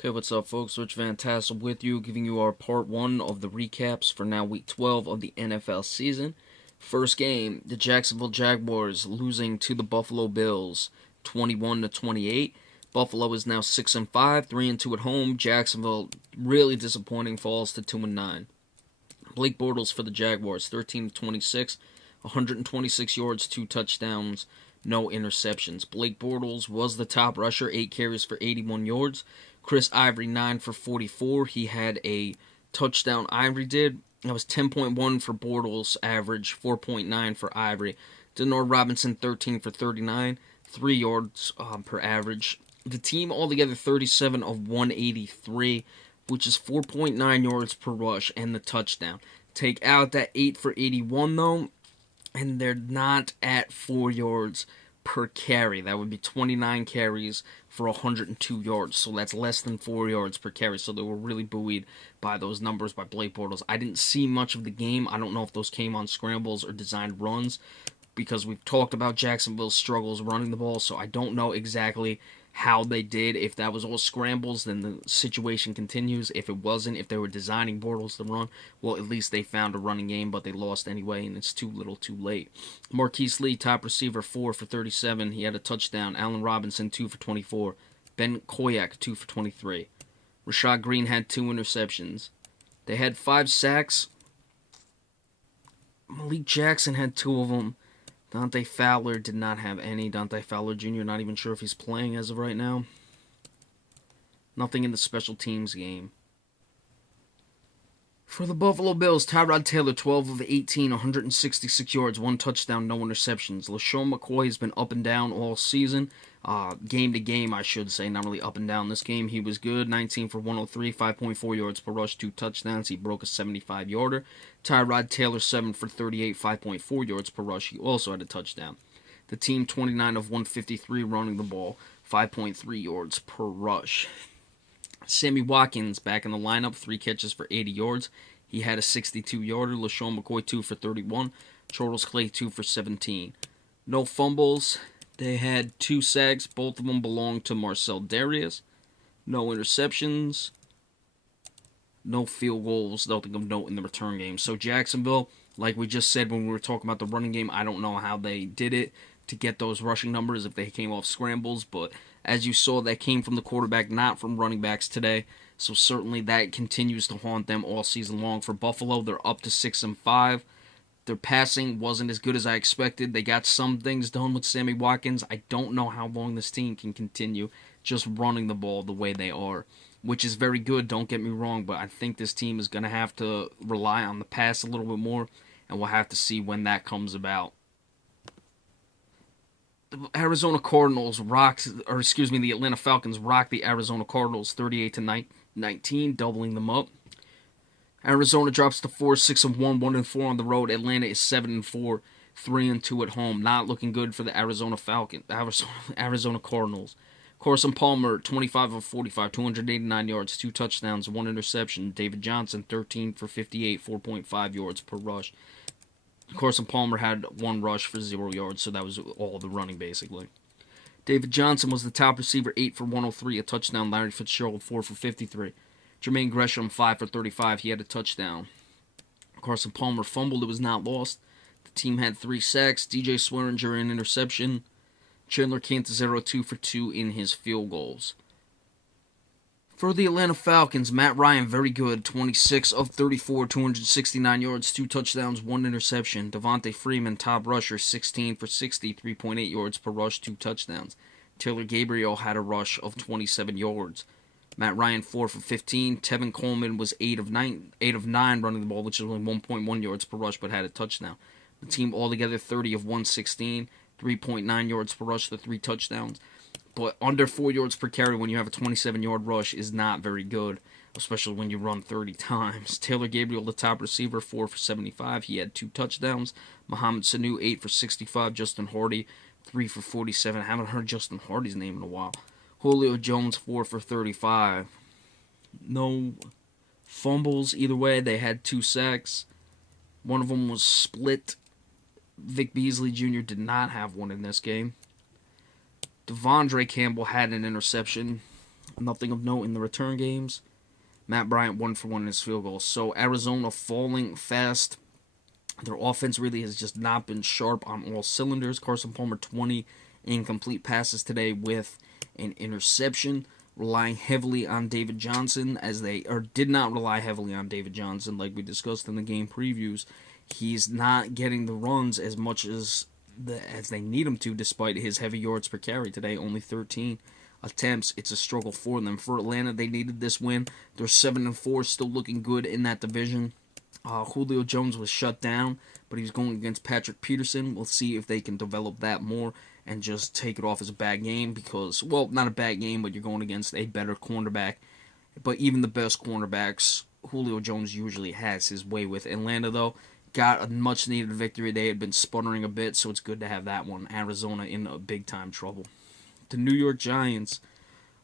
Okay, what's up, folks? Rich Van Tassel with you, giving you our part one of the recaps for now week 12 of the NFL season. First game, the Jacksonville Jaguars losing to the Buffalo Bills 21-28. Buffalo is now 6-5, 3-2 at home. Jacksonville, really disappointing, falls to 2-9. Blake Bortles for the Jaguars, 13-26, 126 yards, 2 touchdowns, no interceptions. Blake Bortles was the top rusher, 8 carries for 81 yards. Chris Ivory, 9 for 44. He had a touchdown, Ivory did. That was 10.1 for Bortles average, 4.9 for Ivory. Denard Robinson, 13 for 39, 3 yards per average. The team altogether 37 of 183, which is 4.9 yards per rush and the touchdown. Take out that 8 for 81 though, and they're not at 4 yards per carry. That would be 29 carries for 102 yards. So that's less than 4 yards per carry. So they were really buoyed by those numbers by Blake Bortles. I didn't see much of the game. I don't know if those came on scrambles or designed runs, because we've talked about Jacksonville's struggles running the ball. So I don't know exactly how they did. If that was all scrambles, then the situation continues. If it wasn't, if they were designing Bortles to run, well, at least they found a running game, but they lost anyway, and it's too little too late. Marquise Lee, top receiver, 4 for 37. He had a touchdown. Allen Robinson, 2 for 24. Ben Koyak, 2 for 23. Rashad Green had 2 interceptions. They had 5 sacks. Malik Jackson had 2 of them. Dante Fowler did not have any. Dante Fowler Jr., not even sure if he's playing as of right now. Nothing in the special teams game. For the Buffalo Bills, Tyrod Taylor, 12 of 18, 166 yards, 1 touchdown, no interceptions. LaShawn McCoy has been up and down all season. Game to game, I should say, not really up and down this game. He was good, 19 for 103, 5.4 yards per rush, 2 touchdowns. He broke a 75-yarder. Tyrod Taylor, 7 for 38, 5.4 yards per rush. He also had a touchdown. The team, 29 of 153 running the ball, 5.3 yards per rush. Sammy Watkins back in the lineup, 3 catches for 80 yards. He had a 62-yarder. LaShawn McCoy, 2 for 31. Charles Clay, 2 for 17. No fumbles. They had 2 sacks. Both of them belonged to Marcel Darius. No interceptions. No field goals. Nothing of note in the return game. So Jacksonville, like we just said when we were talking about the running game, I don't know how they did it to get those rushing numbers if they came off scrambles, but as you saw, that came from the quarterback, not from running backs today. So certainly that continues to haunt them all season long. For Buffalo, they're up to 6-5. Their passing wasn't as good as I expected. They got some things done with Sammy Watkins. I don't know how long this team can continue just running the ball the way they are, which is very good, don't get me wrong, but I think this team is going to have to rely on the pass a little bit more, and we'll have to see when that comes about. The Arizona Cardinals the Atlanta Falcons rocked the Arizona Cardinals 38-19, doubling them up. Arizona drops to 4-6-1, 1-4 on the road. Atlanta is 7-4, 3-2 at home. Not looking good for the Arizona Cardinals. Carson Palmer, 25 of 45, 289 yards, 2 touchdowns, 1 interception. David Johnson, 13 for 58, 4.5 yards per rush. Carson Palmer had 1 rush for 0 yards, so that was all the running, basically. David Johnson was the top receiver, 8 for 103, a touchdown. Larry Fitzgerald, 4 for 53. Jermaine Gresham, 5 for 35, he had a touchdown. Carson Palmer fumbled, it was not lost. The team had 3 sacks. DJ Swearinger, an interception. Chandler Cantazzaro, 2 for 2 in his field goals. For the Atlanta Falcons, Matt Ryan, very good. 26 of 34, 269 yards, 2 touchdowns, 1 interception. Devontae Freeman, top rusher, 16 for 60, 3.8 yards per rush, 2 touchdowns. Taylor Gabriel had a rush of 27 yards. Matt Ryan, 4 for 15. Tevin Coleman was 8 of 9 running the ball, which is only 1.1 yards per rush, but had a touchdown. The team altogether 30 of 116, 3.9 yards per rush, the 3 touchdowns. But under 4 yards per carry when you have a 27-yard rush is not very good, especially when you run 30 times. Taylor Gabriel, the top receiver, 4 for 75. He had 2 touchdowns. Mohamed Sanu, 8 for 65. Justin Hardy, 3 for 47. I haven't heard Justin Hardy's name in a while. Julio Jones, 4 for 35. No fumbles either way. They had 2 sacks. One of them was split. Vic Beasley Jr. did not have one in this game. Devondre Campbell had an interception. Nothing of note in the return games. Matt Bryant 1 for 1 in his field goals. So Arizona falling fast. Their offense really has just not been sharp on all cylinders. Carson Palmer 20 incomplete passes today with an interception, relying heavily on David Johnson did not rely heavily on David Johnson like we discussed in the game previews. He's not getting the runs as much as they need him to, despite his heavy yards per carry today, only 13 attempts. It's a struggle for them. For Atlanta, they needed this win. They're 7-4, still looking good in that division. Julio Jones was shut down, but he was going against Patrick Peterson. We'll see if they can develop that more and just take it off as a bad game because, well, not a bad game, but you're going against a better cornerback. But even the best cornerbacks, Julio Jones usually has his way with. Atlanta, though, got a much-needed victory. They had been sputtering a bit, so it's good to have that one. Arizona in a big-time trouble. The New York Giants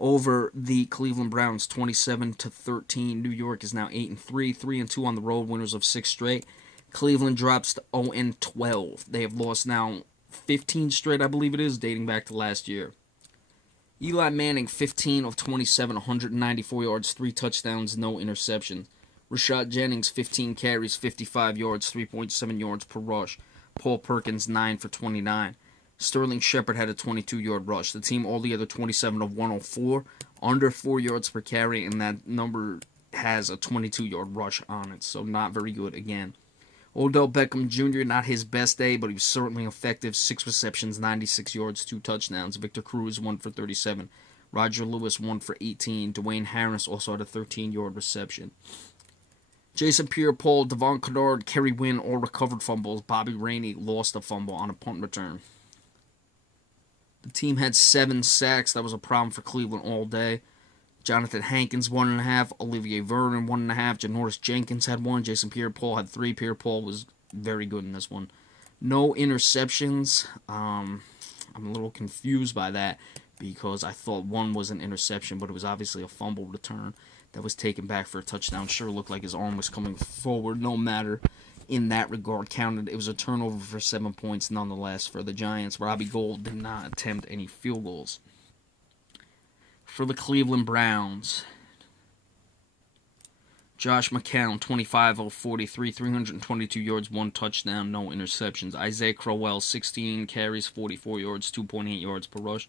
over the Cleveland Browns, 27-13. New York is now 8-3, 3-2 on the road, winners of 6 straight. Cleveland drops to 0-12. They have lost now 15 straight, I believe it is, dating back to last year. Eli Manning, 15 of 27, 194 yards, 3 touchdowns, no interception. Rashad Jennings, 15 carries, 55 yards, 3.7 yards per rush. Paul Perkins, 9 for 29. Sterling Shepard had a 22-yard rush. The team altogether 27 of 104, under 4 yards per carry, and that number has a 22-yard rush on it, so not very good again. Odell Beckham Jr., not his best day, but he was certainly effective. 6 receptions, 96 yards, 2 touchdowns. Victor Cruz, 1 for 37. Roger Lewis, 1 for 18. Dwayne Harris also had a 13-yard reception. Jason Pierre-Paul, Devon Kennard, Kerry Wynn all recovered fumbles. Bobby Rainey lost a fumble on a punt return. The team had 7 sacks. That was a problem for Cleveland all day. Jonathan Hankins, 1.5. Olivier Vernon, 1.5. Janoris Jenkins had 1. Jason Pierre-Paul had 3. Pierre-Paul was very good in this one. No interceptions. I'm a little confused by that because I thought 1 was an interception, but it was obviously a fumble return that was taken back for a touchdown. Sure looked like his arm was coming forward. No matter in that regard counted. It was a turnover for 7 points nonetheless for the Giants. Robbie Gould did not attempt any field goals. For the Cleveland Browns, Josh McCown, 25 of 43, 322 yards, 1 touchdown, no interceptions. Isaiah Crowell, 16 carries, 44 yards, 2.8 yards per rush.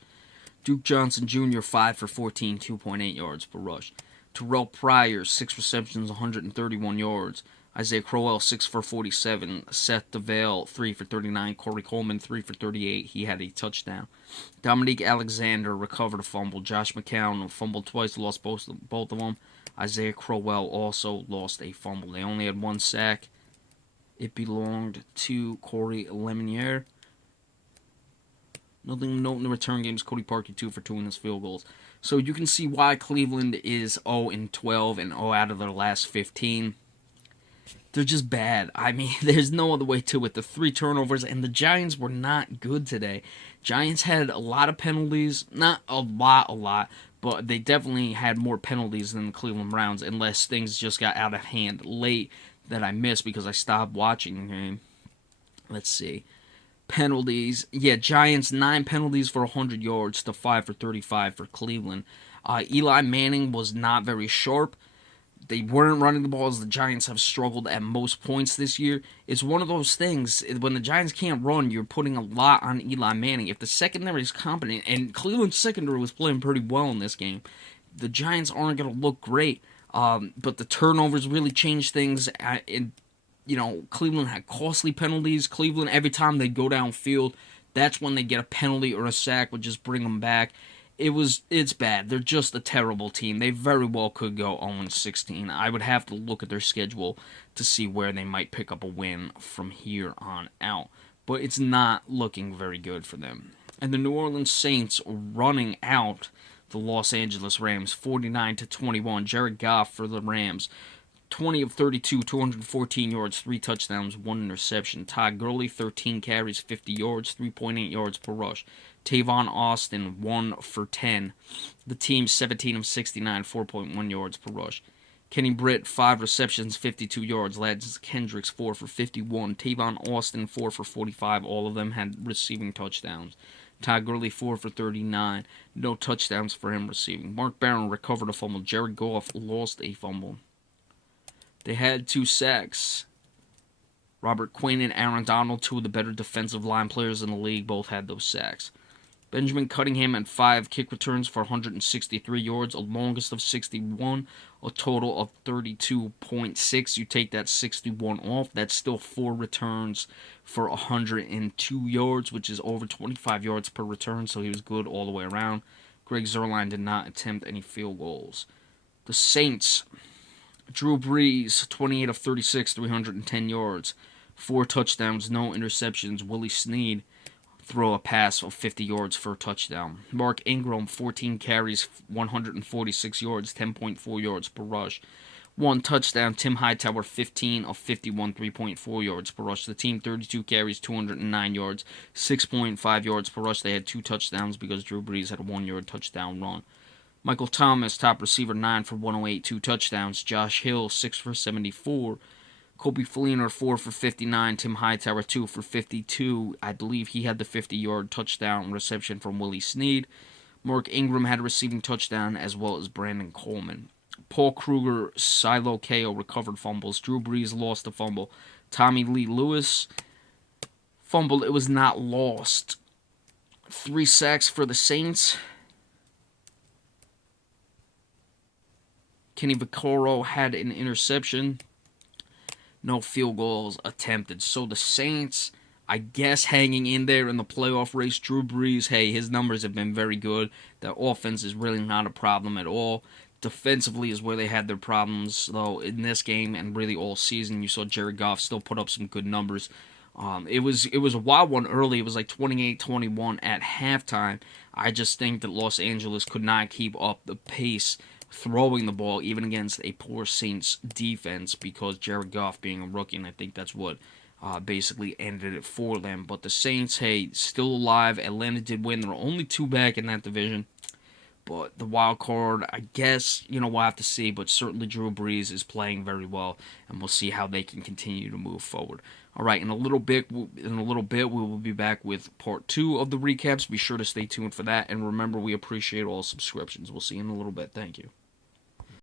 Duke Johnson Jr., 5 for 14, 2.8 yards per rush. Terrell Pryor, 6 receptions, 131 yards. Isaiah Crowell, 6 for 47. Seth DeVale, 3 for 39. Corey Coleman, 3 for 38. He had a touchdown. Dominique Alexander recovered a fumble. Josh McCown fumbled twice, lost both of them. Isaiah Crowell also lost a fumble. They only had 1 sack. It belonged to Corey Lemonier. Nothing to note in the return games. Cody Parkey 2 for 2 in his field goals. So you can see why Cleveland is 0-12 and 0 out of their last 15. They're just bad. I mean, there's no other way to it. The 3 turnovers, and the Giants were not good today. Giants had a lot of penalties. Not a lot, but they definitely had more penalties than the Cleveland Browns, unless things just got out of hand late that I missed because I stopped watching the game. Let's see. Penalties. Yeah, Giants, 9 penalties for 100 yards to 5 for 35 for Cleveland. Eli Manning was not very sharp. They weren't running the ball as the Giants have struggled at most points this year. It's one of those things, when the Giants can't run, you're putting a lot on Eli Manning. If the secondary is competent, and Cleveland's secondary was playing pretty well in this game, the Giants aren't going to look great. But the turnovers really changed things. Cleveland had costly penalties. Cleveland, every time they go downfield, that's when they get a penalty or a sack, would just bring them back. It's bad. They're just a terrible team. They very well could go 0-16. I would have to look at their schedule to see where they might pick up a win from here on out. But it's not looking very good for them. And the New Orleans Saints running out the Los Angeles Rams 49-21. Jared Goff for the Rams. 20 of 32, 214 yards, 3 touchdowns, 1 interception. Todd Gurley, 13 carries, 50 yards, 3.8 yards per rush. Tavon Austin, 1 for 10. The team, 17 of 69, 4.1 yards per rush. Kenny Britt, 5 receptions, 52 yards. Lance Kendricks, 4 for 51. Tavon Austin, 4 for 45. All of them had receiving touchdowns. Todd Gurley 4 for 39. No touchdowns for him receiving. Mark Barron recovered a fumble. Jared Goff lost a fumble. They had 2 sacks. Robert Quinn and Aaron Donald, 2 of the better defensive line players in the league, both had those sacks. Benjamin Cunningham had 5 kick returns for 163 yards, a longest of 61, a total of 32.6. You take that 61 off, that's still 4 returns for 102 yards, which is over 25 yards per return, so he was good all the way around. Greg Zuerlein did not attempt any field goals. The Saints, Drew Brees, 28 of 36, 310 yards, 4 touchdowns, no interceptions. Willie Snead throw a pass of 50 yards for a touchdown. Mark Ingram, 14 carries, 146 yards, 10.4 yards per rush. 1 touchdown. Tim Hightower, 15 of 51, 3.4 yards per rush. The team, 32 carries, 209 yards, 6.5 yards per rush. They had 2 touchdowns because Drew Brees had a 1-yard touchdown run. Michael Thomas, top receiver, 9 for 108, 2 touchdowns. Josh Hill, 6 for 74. Kobe Fleener, 4 for 59. Tim Hightower, 2 for 52. I believe he had the 50-yard touchdown reception from Willie Snead. Mark Ingram had a receiving touchdown, as well as Brandon Coleman. Paul Kruger, Silo Ko recovered fumbles. Drew Brees lost a fumble. Tommy Lee Lewis fumbled. It was not lost. 3 sacks for the Saints. Kenny Vaccaro had an interception. No field goals attempted. So the Saints, I guess, hanging in there in the playoff race. Drew Brees, hey, his numbers have been very good. The offense is really not a problem at all. Defensively is where they had their problems, though, in this game and really all season. You saw Jared Goff still put up some good numbers. It was a wild one early. It was like 28-21 at halftime. I just think that Los Angeles could not keep up the pace throwing the ball, even against a poor Saints defense, because Jared Goff being a rookie, and I think that's what basically ended it for them. But the Saints, hey, still alive. Atlanta did win. There were only 2 back in that division. But the wild card, I guess, we'll have to see. But certainly Drew Brees is playing very well, and we'll see how they can continue to move forward. All right, in a little bit, we will be back with part 2 of the recaps. Be sure to stay tuned for that. And remember, we appreciate all subscriptions. We'll see you in a little bit. Thank you.